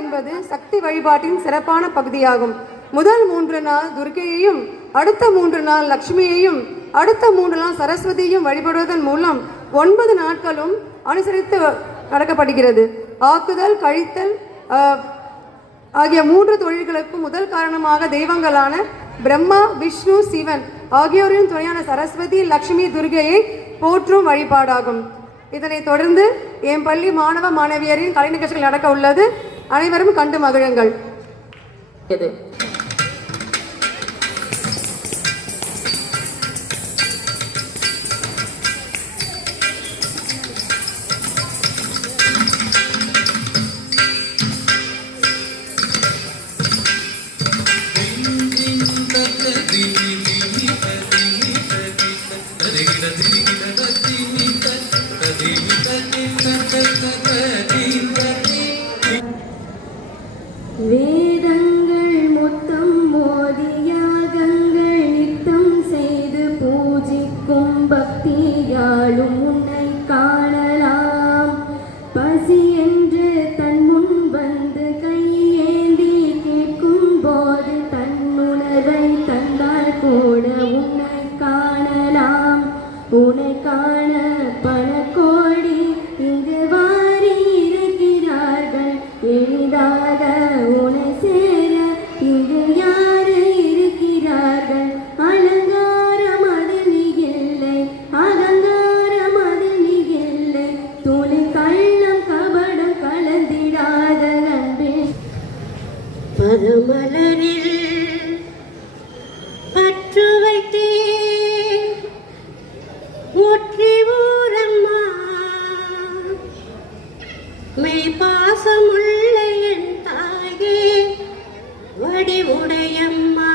என்பது சக்தி வழிபாட்டின் சிறப்பான பகுதியாகும். முதல் 3 நாள் துர்க்கையையும், அடுத்த 3 நாள் லட்சுமியையும், அடுத்த 3 நாள் சரஸ்வதியையும் வழிபடுவதன் மூலம் 9 நாட்களும் அனுசரித்து நடக்கப்படுகிறது. ஆக்குதல், கழித்தல் ஆகிய 3 தொழில்களுக்கும் முதல் காரணமாக தெய்வங்களான பிரம்மா, விஷ்ணு, சிவன் ஆகியோரின் துணையான சரஸ்வதி, லட்சுமி, துர்கையை போற்றும் வழிபாடாகும். இதனைத் தொடர்ந்து என் பள்ளி மாணவ மாணவியரின் கலை நிகழ்ச்சிகள் நடக்க உள்ளது. அனைவரும் கண்டு மகிழுங்கள். வேதங்கள் மொத்தம் மோதியாகங்கள் நித்தம் செய்து பூஜிக்கும் பக்தியாலும் உன்னை காணலாம். பசி என்று தன் முன் வந்து கையேந்தி கேட்கும் போது தன்னுணர்வை தந்தால் கூட உன்னை காணலாம். உன்னை காண பல கோடி இங்கு வாரி இருக்கிறார்கள். எளிதாக உன்னை சேர இங்கு யாரு இருக்கிறார்கள்? அலங்காரம் அதில் இல்லை, அகங்காரம் அதில் இல்லை. துளி கள்ளம் கபடம் கலந்திடாத அன்பே பதமலரில் பற்று வைத்தேன் ஒற்றி ஊரம்மா. மெய் பாசமுள்ள என் தாயே வடிவுடையம்மா.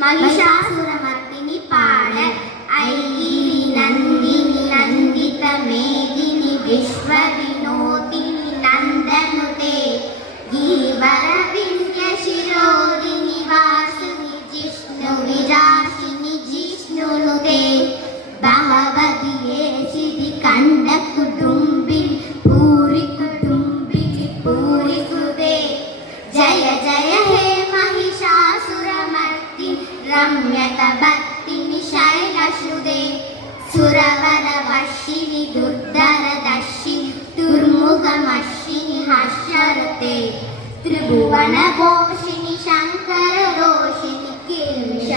महिषासुरमर्दिनि पाल ऐगिरि नन्दिनि नन्दित मेदिनि विश्वविनोदिनि नन्दनुते गिरिवरविन्य शिरोदिनि वासिनि जिष्णु विराशिनि जिष्णुनुते भगवति शिरि कण्ड कुटुम्बिनि पूरि कुटुम्बिनि पूरि कुते. जय जय हे महिषासुरमर्दिनि रम्यत भक्तिनि शैलश्रुते सुरवरवर्षिणि दुर्धरदर्शिनि दुर्मुखमर्षिणि हर्षरते त्रिभुवनपोषिणि शङ्कररोषिणि किल्बिष.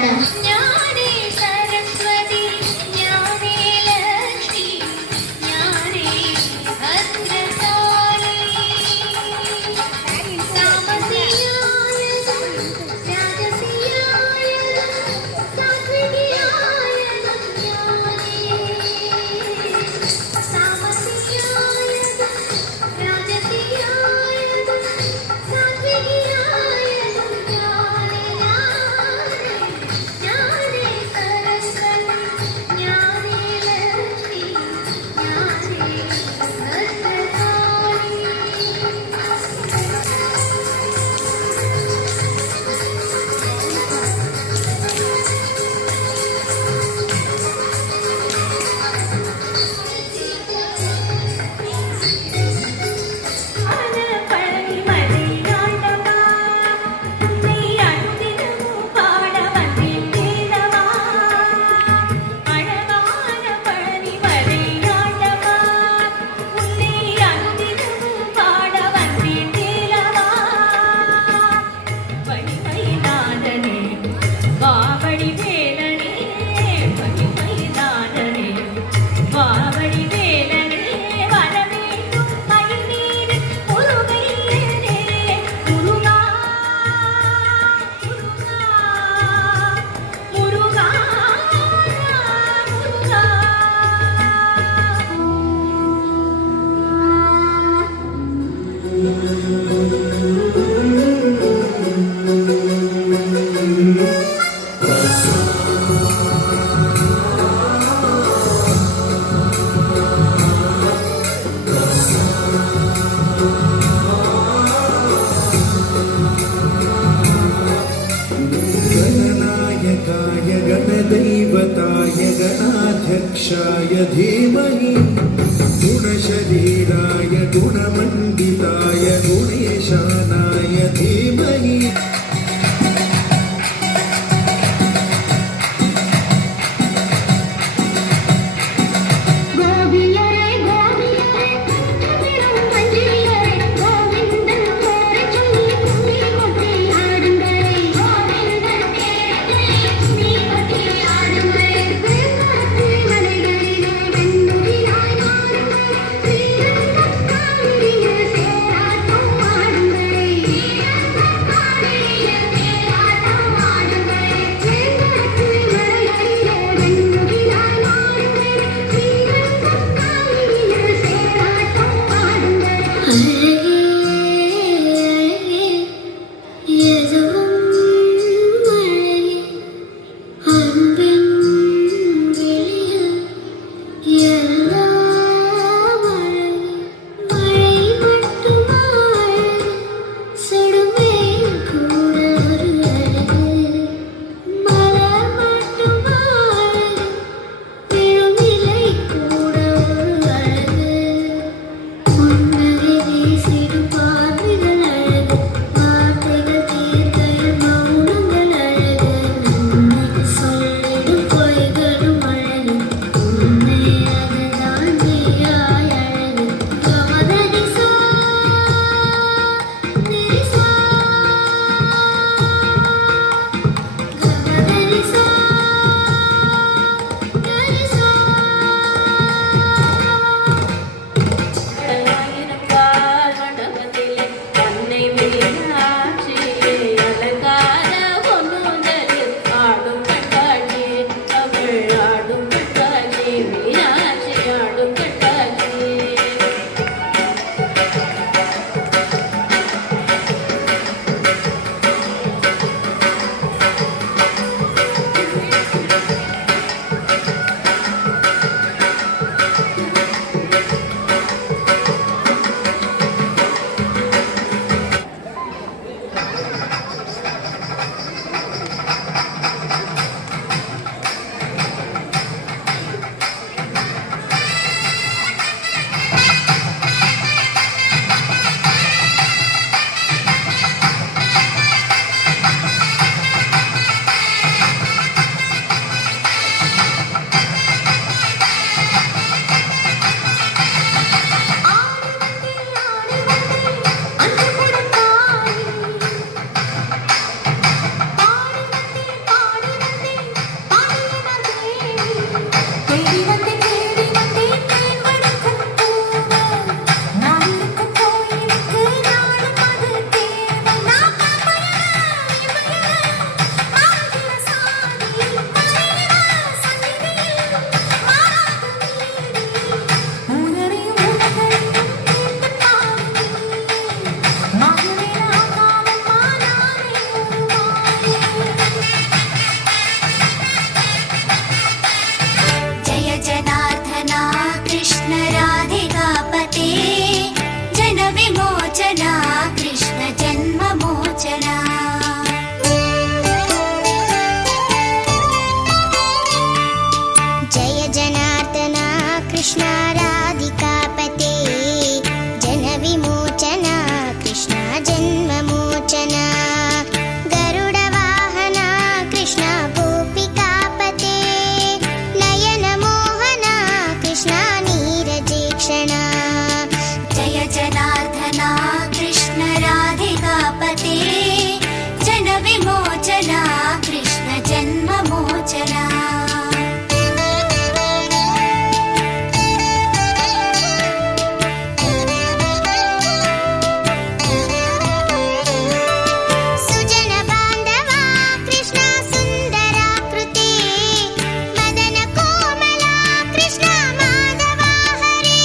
ധീര